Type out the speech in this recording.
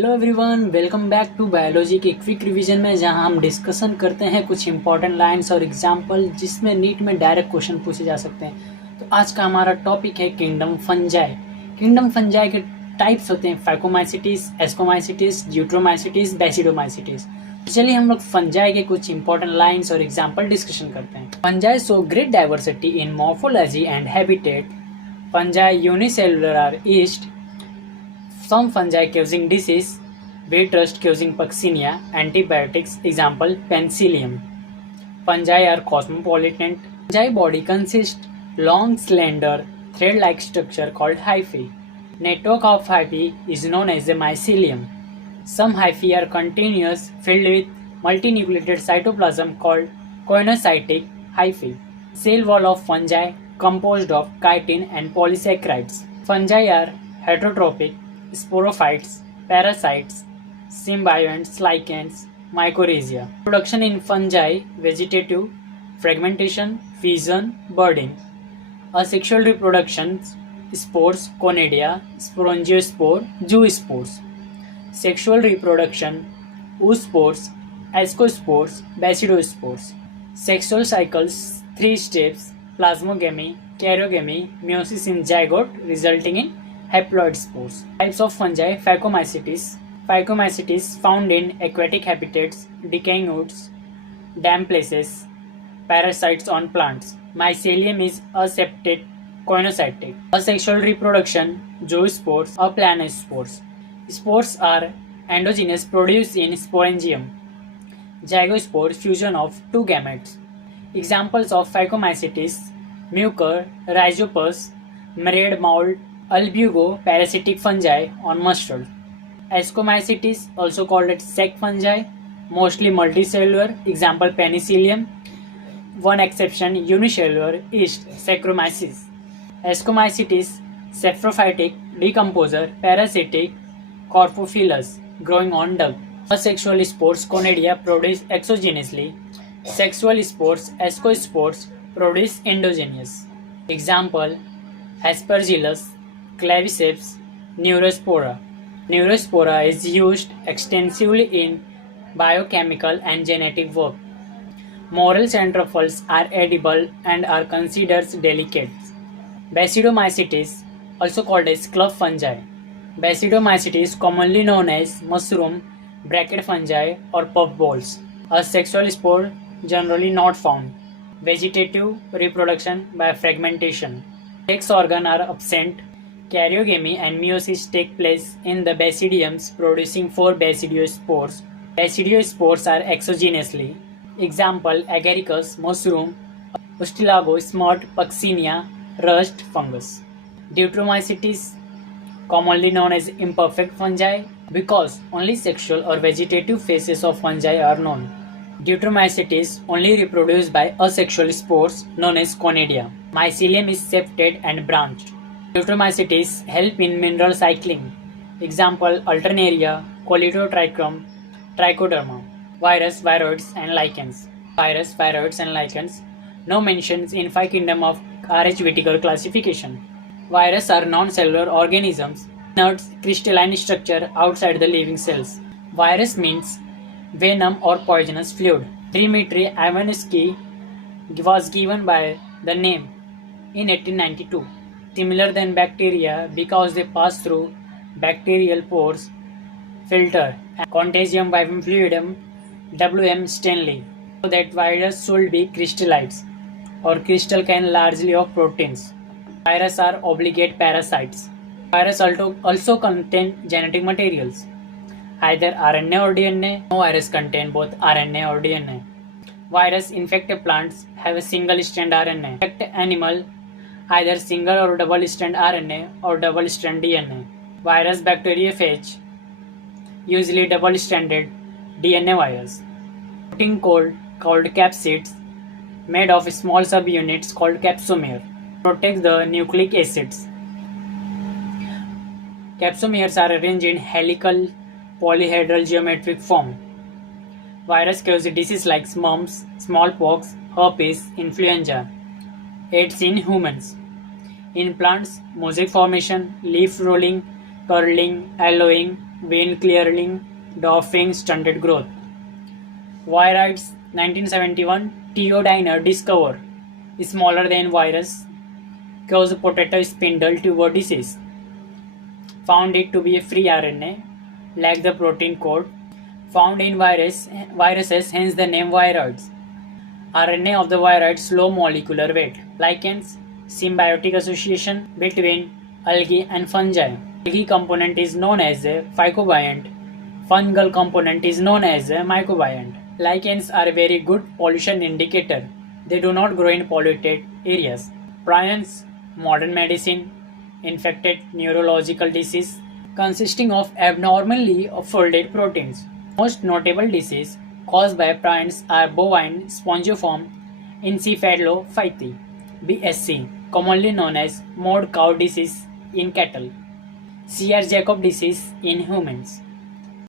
Hello everyone, welcome back to biology के quick revision में, जहां हम डिस्कशन करते हैं कुछ इंपॉर्टेंट लाइंस और एग्जांपल जिसमें नीट में डायरेक्ट क्वेश्चन पूछे जा सकते हैं। तो आज का हमारा टॉपिक है किंगडम फंजाई। किंगडम फंजाई के टाइप्स होते हैं फाइकोमाइसिटिस, एस्कोमाइसिटिस, ड्यूट्रोमाइसिटिस, बेसिडोमाइसिटिस। तो चलिए हम लोग फंजाई के कुछ इंपॉर्टेंट लाइंस और एग्जाम्पल डिस्कशन करते हैं। Fungi show great diversity in morphology and habitat. Fungi unicellular are yeast. Some fungi causing disease. Wheat rust causing Puccinia. Antibiotics. Example: Penicillium. Fungi are cosmopolitan. Fungi body consists long, slender, thread-like structure called hyphae. Network of hyphae is known as a mycelium. Some hyphae are continuous, filled with multinucleated cytoplasm called choanocytic hyphae. Cell wall of fungi composed of chitin and polysaccharides. Fungi are heterotrophic, sporophytes, parasites, symbionts, lichens, mycorrhizae. Production in fungi: vegetative, fragmentation, fission, budding. Asexual reproduction: spores, conidia, sporangiospore, zoospores. Sexual reproduction: oospores, ascospores, basidospores. Sexual cycles: 3 steps: plasmogamy, karyogamy, meiosis in zygote resulting in haploid spores. Types of fungi: Phacomacetes. Phacomacetes found in aquatic habitats, decaying woods, damp places. Parasites on plants. Mycelium is aseptate, choanocytic. Asexual reproduction: zoospores, aplanospores. Spores are endogenous, produced in sporangium. Zygospore: fusion of 2 gametes. Examples of Phacomacetes: Mucor, Rhizopus, Murred mold, Albugo, parasitic fungi on mustard. Ascomacetes, also called as sac fungi, mostly multicellular. Example: Penicillium. One exception: unicellular yeast, Saccharomyces. Ascomacetes: saprophytic, decomposer, parasitic, corpophilous, growing on dung. Asexual spores, conidia, produced exogenously. Sexual spores, ascospores, produced endogenous. Example: Aspergillus, Claviceps, Neurospora. Neurospora is used extensively in biochemical and genetic work. Morels and truffles are edible and are considered delicate. Basidomycetes, also called as club fungi. Basidomycetes, commonly known as mushroom, bracket fungi, or puffballs. A sexual spore generally not found. Vegetative reproduction by fragmentation. Sex organs are absent. Karyogamy and meiosis take place in the basidiums, producing 4 basidiospores. Basidiospores are exogenously. Example: Agaricus, mushroom, Ustilago, smut, Puccinia, rust, fungus. Deuteromycetes, commonly known as imperfect fungi, because only sexual or vegetative phases of fungi are known. Deuteromycetes only reproduce by asexual spores known as conidia. Mycelium is septate and branched. Deuteromycetes help in mineral cycling. Example: Alternaria, Colletotrichum, Trichoderma. Virus, viroids, and lichens. Virus, viroids, and lichens. No mentions in 5 kingdom of RH Whittaker classification. Virus are non-cellular organisms, inert crystalline structure outside the living cells. Virus means venom or poisonous fluid. Dmitry Ivanovsky was given by the name in 1892. Similar than bacteria because they pass through bacterial pores, filter, and Contagium vivum fluidum. W.M. Stanley. So that virus should be crystallites or crystal can largely of proteins. Virus are obligate parasites. Virus also contain genetic materials, either RNA or DNA. No virus contain both RNA or DNA. Virus infect plants have a single strand RNA. Infect animal either single or double strand RNA or double strand DNA. Virus bacteriophage, usually double stranded DNA virus. Protein called capsids, made of small subunits called capsomere, protects the nucleic acids. Capsomeres are arranged in helical polyhedral geometric form. Virus cause diseases like mumps, smallpox, herpes, influenza. AIDS in humans. In plants: mosaic formation, leaf rolling, curling, yellowing, vein clearing, dwarfing stunted growth. Viroids 1971 Teodiner discovered smaller than virus cause potato spindle tumor disease. Found it to be a free RNA, lacked the protein code found in viruses, hence the name viroids. RNA of the viroids low molecular weight. Lichens symbiotic association between algae and fungi. Algae component is known as a phycobiont. Fungal component is known as a mycobiont. Lichens are a very good pollution indicator. They do not grow in polluted areas. Prions, modern medicine, infected neurological disease consisting of abnormally folded proteins. Most notable diseases caused by prions are bovine spongiform encephalopathy (BSC), commonly known as mad cow disease in cattle, Sear-Jacob disease in humans.